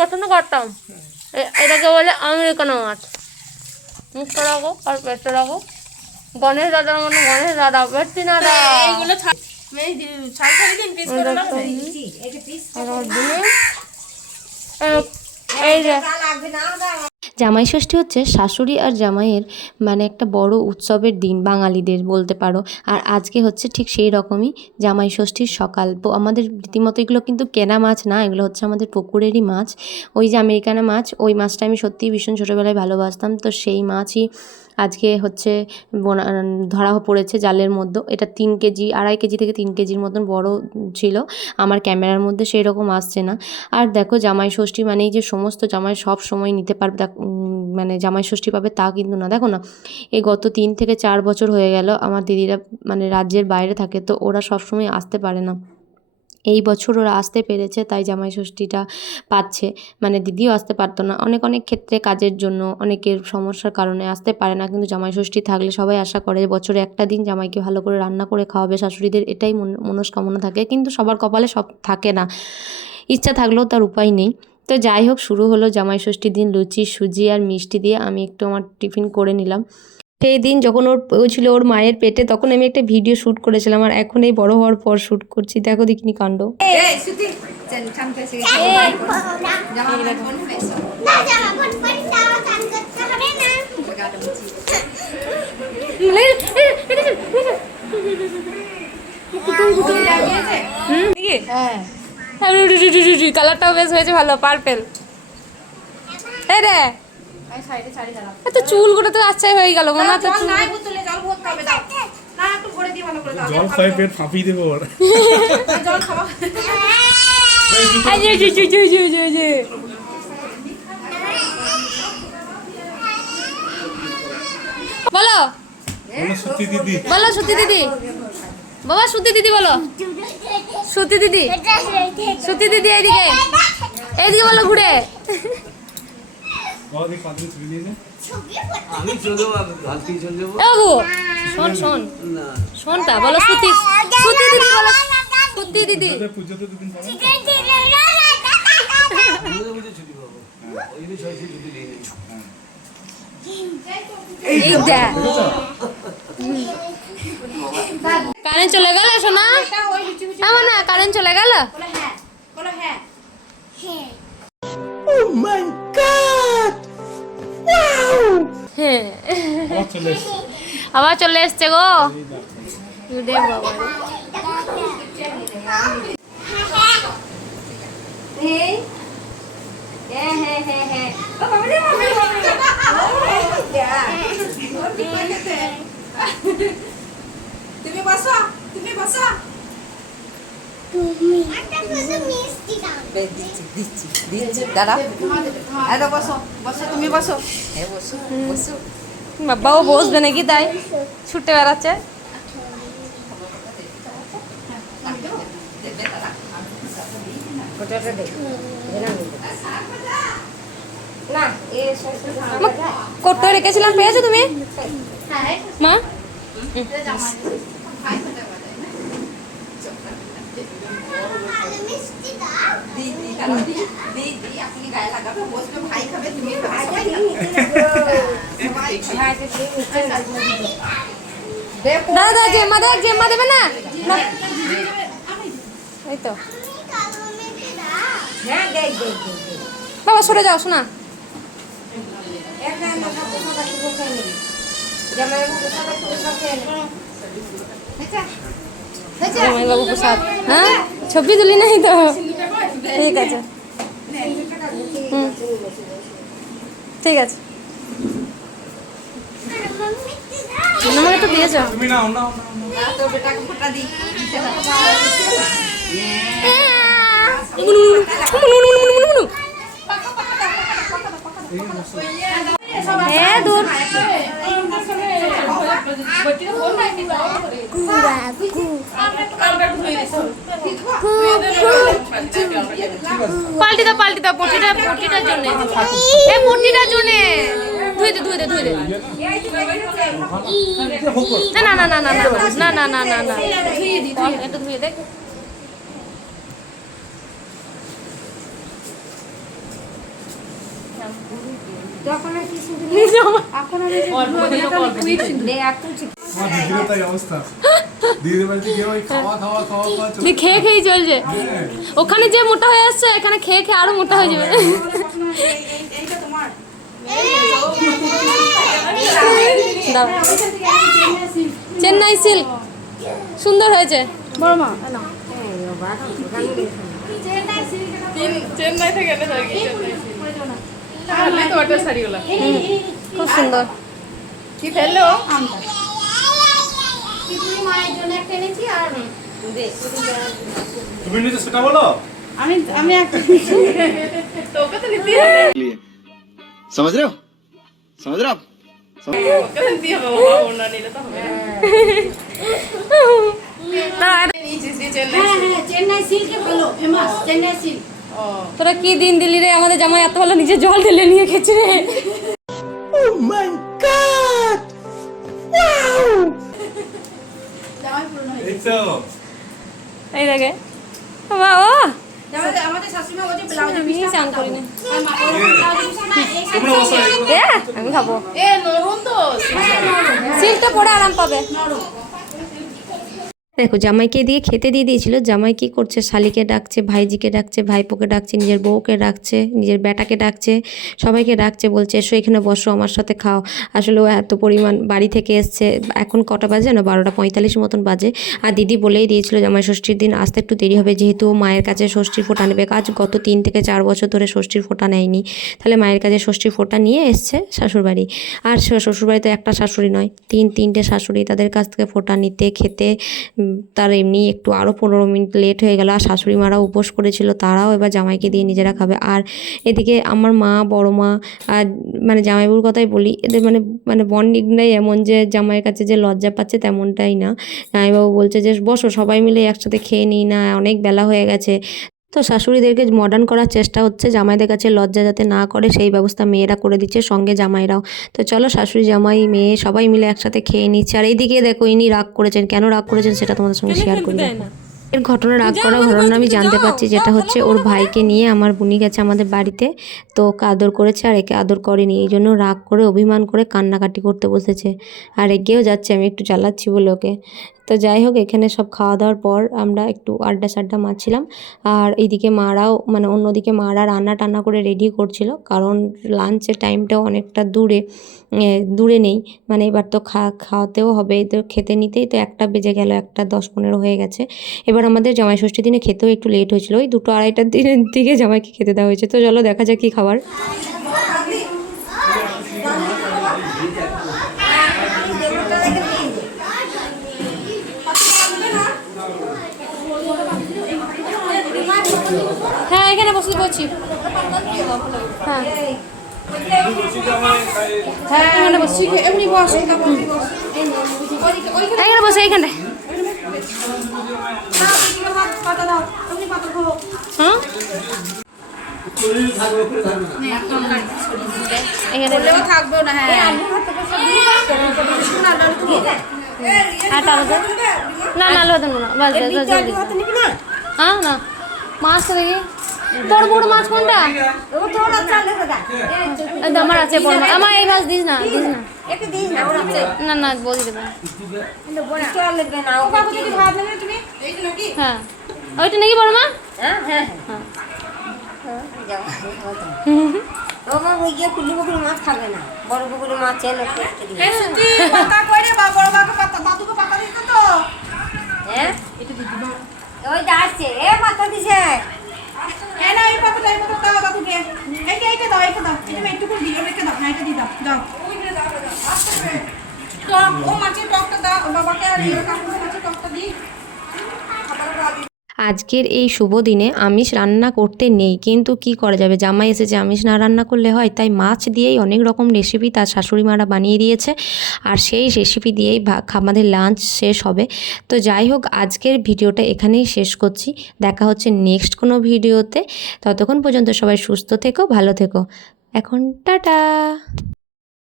পছন্দ করতাম। এটাকে বলে আমেরিকানো মাছ। মুখটা রাখো আর পেটটা রাখো। গণেশ দাদার মানে গণেশ দাদা পেটটি না দা এই যে জামাই ষষ্ঠী হচ্ছে শাশুড়ি আর জামাইয়ের মানে একটা বড় উৎসবের দিন বাঙালিদের বলতে পারো। আর আজকে হচ্ছে ঠিক সেই রকমই জামাই ষষ্ঠীর সকাল। আমাদের রীতিমতো এগুলো কিন্তু কেনা মাছ না, এগুলো হচ্ছে আমাদের পুকুরেরই মাছ। ওই যে আমেরিকানা মাছ, ওই মাছটা আমি সত্যিই ভীষণ ছোটোবেলায় ভালোবাসতাম। তো সেই মাছই আজকে হচ্ছে ধরা পড়েছে জালের মধ্যে। এটা 3 কেজি 2.5 কেজি থেকে 3 কেজির মতন বড় ছিল। আমার ক্যামেরার মধ্যে সেই রকম আসছে না। আর দেখো জামাই ষষ্ঠী মানেই যে সমস্ত জামাই সব সময় নিতে পারবে, মানে জামাই ষষ্ঠী পাবে তা কিন্তু না। দেখো না, এই গত 3 থেকে 4 বছর হয়ে গেল আমার দিদিরা মানে রাজ্যের বাইরে থাকে, তো ওরা সবসময় আসতে পারে না। এই বছর ওরা আসতে পেরেছে, তাই জামাই ষষ্ঠীটা পাচ্ছে। মানে দিদিও আসতে পারতো না, অনেক অনেক ক্ষেত্রে কাজের জন্য অনেকের সমস্যার কারণে আসতে পারে না। কিন্তু জামাই ষষ্ঠী থাকলে সবাই আশা করে বছরে একটা দিন জামাইকে ভালো করে রান্না করে খাওয়াবে, শাশুড়িদের এটাই মনস্কামনা থাকে। কিন্তু সবার কপালে সব থাকে না, ইচ্ছা থাকলেও তার উপায় নেই। তো যাই হোক, শুরু হলো জামাই ষষ্ঠীর দিন লুচি সুজি আর মিষ্টি দিয়ে। আমি একটু আমার টিফিন করে নিলাম। সেই দিন যখন ও ছিল ওর মায়ের পেটে, তখন আমি একটা ভিডিও শ্যুট করেছিলাম, আর এখন এই বড় হওয়ার পর শ্যুট করছি। দেখো দেখিনি কাণ্ড। কালারটাও বেশ হয়েছে ভালো, পার্পেল। এই রে তো চুলগুলো তো আচ্ছাই হয়ে গেল মনে হয়। জল খাই পেট ফাঁপিয়ে দেবো ওর। বলো সত্যি দিদি, বলো সত্যি দিদি, বাবা সত্যি দিদি বলো, সত্যি দিদি, সত্যি দিদি এইদিকে এইদিকে বলো ঘুরে। শোন শোন শোনটা বলো, সত্যি সত্যি দিদি বলো, সত্যি দিদি। কারেন্ট চলে গেল সোনা, আমার না কারেন্ট চলে গেল। আবার চলে এসছে গো। তুমি বসো, তুমি বসো, দিচ্ছি দাদা। বসো বসো, তুমি বসো, বসো বসো। বাবাও বসবে নাকি, তাই ছুটে বেড়াচ্ছে। করতে রেখেছিলাম, পেয়েছো তুমি মা? দাদা জেম্মা দেখ, জেম্মা দেবে না? এই তো বাবা সরে যাও শোনা। বাবু প্রসাদ, হ্যাঁ ছবি তুলি নাই তো, ঠিক আছে ঠিক আছে। আমাকে তো দিয়েছ। দূর পাল্টি দাও, পাল্টি দাও, পটিটার জন্য, এই পটিটার জন্য ধুয়ে দে, ধুয়ে দে, ধুয়ে দে। না না না না না না না না না না, একটু ধুয়ে দে। আমার দিদিরও তাই অবস্থা। দিদির বাড়িতে গিয়ে ওই খাওয়া খাওয়া খাওয়া খাওয়া চলছে। খেয়ে খেয়েই চলছে। হ্যাঁ। ওখানে যে মোটা হয়ে আসছে এখানে খেয়ে খেয়ে আরো মোটা হয়ে যাবে। এইটা তোমার দাও। চেন্নাই সিল্ক সুন্দর হয়েছে। বড় মা না চেন্নাই থেকে এনে থাকি খুব সুন্দর। কি ফেললো তুমি নিজে সেটা বলো। আমি একটা তোকে তো নিতে হবে। समझ रहे हो आप তোকে তো নিতে হবে বাবা, ওনা নিলে তো হবে না। চেন্নাই সিল্কে ভালো ফেমাস চেন্নাই সিল্ক। তোরা কি দিন দিলি রে, আমাদের জামাই এত ভালো নিজে জল ঢেলে নিয়ে খেয়েছে রে। এই তো এই দেখে বাবা আমাদের শাশুড়ি ওই যে ব্লাউজ আমি চান করি না। তোমরা বসো। আমি খাবো। সিল্কটা পরে আরাম পাবে। দেখো জামাইকে দিয়ে খেতে দিয়ে দিয়েছিল। জামাই কি করছে, শালিকে ডাকছে, ভাইজিকে ডাকছে, ভাইপোকে ডাকছে, নিজের বউকে ডাকছে, নিজের বেটাকে ডাকছে, সবাইকে ডাকছে, বলছে এসো এখানে বসো আমার সাথে খাও। আসলে ও এত পরিমাণ বাড়ি থেকে এসছে। এখন কটা বাজে না, 12:45 মতন বাজে। আর দিদি বলেই দিয়েছিল জামাই ষষ্ঠীর দিন আসতে একটু দেরি হবে, যেহেতু ও মায়ের কাছে ষষ্ঠীর ফোঁটা নেবে। আজ গত 3 থেকে 4 বছর ধরে ষষ্ঠীর ফোঁটা নেয়নি, তাহলে মায়ের কাছে ষষ্ঠীর ফোঁটা নিয়ে এসছে শ্বশুরবাড়ি। আর শ্বশুরবাড়িতে একটা শাশুড়ি নয়, 3-3টে শাশুড়ি, তাদের কাছ থেকে ফোঁটা নিতে খেতে তার এমনি একটু আরও 15 মিনিট লেট হয়ে গেল। আর শাশুড়ি মারাও উপোস করেছিল, তারাও এবার জামাইকে দিয়ে নিজেরা খাবে। আর এদিকে আমার মা, বড় মা আর মানে জামাইবাবুর কথাই বলি, এদের মানে বন্ডিংটাই এমন যে জামাইয়ের কাছে যে লজ্জা পাচ্ছে তেমনটাই না। জামাইবাবু বলছে যে বসো সবাই মিলে একসাথে খেয়ে নিই না, অনেক বেলা হয়ে গেছে। তো শাশুড়িদেরকে মডার্ন করার চেষ্টা হচ্ছে, জামাইদের কাছে লজ্জা যাতে না করে সেই ব্যবস্থা মেয়েরা করে দিচ্ছে, সঙ্গে জামাইরাও। তো চলো শাশুড়ি জামাই মেয়ে সবাই মিলে একসাথে খেয়ে নিচ্ছে। আর এইদিকে দেখো ইনি রাগ করেছেন, কেন রাগ করেছেন সেটা তোমাদের সঙ্গে শেয়ার করি। এর ঘটনা রাগ করার ঘটনা আমি জানতে পারছি, যেটা হচ্ছে ওর ভাইকে নিয়ে আমার বুনি গেছে আমাদের বাড়িতে, তো ওকে আদর করেছে আর একে আদর করেনি, এই জন্য রাগ করে অভিমান করে কান্নাকাটি করতে বসেছে। আর এগিয়েও যাচ্ছে, আমি একটু জ্বালাচ্ছি বলে ওকে। তো যাই হোক, এখানে সব খাওয়া দাওয়ার পর আমরা একটু আড্ডা মারছিলাম। আর এইদিকে মারাও মানে অন্যদিকে মারা রান্না টান্না করে রেডি করছিল, কারণ লাঞ্চের টাইমটাও অনেকটা দূরে নেই, মানে এবার তো খাওয়াতেও হবে, তো খেতে নিতেই তো 1টা বেজে গেল, 1:10-15 হয়ে গেছে। এবার আমাদের জামাই ষষ্ঠীর দিনে খেতেও একটু লেট হয়েছিল, ওই 2-2:30টার দিনের দিকে জামাইকে খেতে দেওয়া হয়েছে। তো চলো দেখা যাক কী খাবার। হ্যাঁ এখানে বসে বলছি। হ্যাঁ এখানে বসছি, এমনি বস, এখানে বসে এইখানে। হ্যাঁ এখানে থাকবো না। হ্যাঁ আটা না না আলু দেবো না, বাস হ্যাঁ না মাছ তো দেখি। বড় বড় মাছ কোনটা? আমার আছে বড় মাছ, আমার এই মাছ দিস না না না বলি দেবো। হ্যাঁ ওইটা নাকি বড় মা? হ্যাঁ মাছ খাবে না, বড় পুকুরের মাছ এনে হ্যাঁ ওই আসছে এ পাতা দিছে। আজকের এই শুভ দিনে আমিষ রান্না করতে নেই, কিন্তু কি করা যাবে, জামাই এসেছে, আমিষ না রান্না করলে হয়, তাই মাছ দিয়েই অনেক রকম রেসিপি তার শাশুড়ি মারা বানিয়ে দিয়েছে, আর সেই রেসিপি দিয়েই আমাদের লাঞ্চ শেষ হবে। তো যাই হোক, আজকের ভিডিওটা এখানেই শেষ করছি, দেখা হচ্ছে নেক্সট কোনো ভিডিওতে। ততক্ষণ পর্যন্ত সবাই সুস্থ থেকো, ভালো থেকো। এখন টাটা।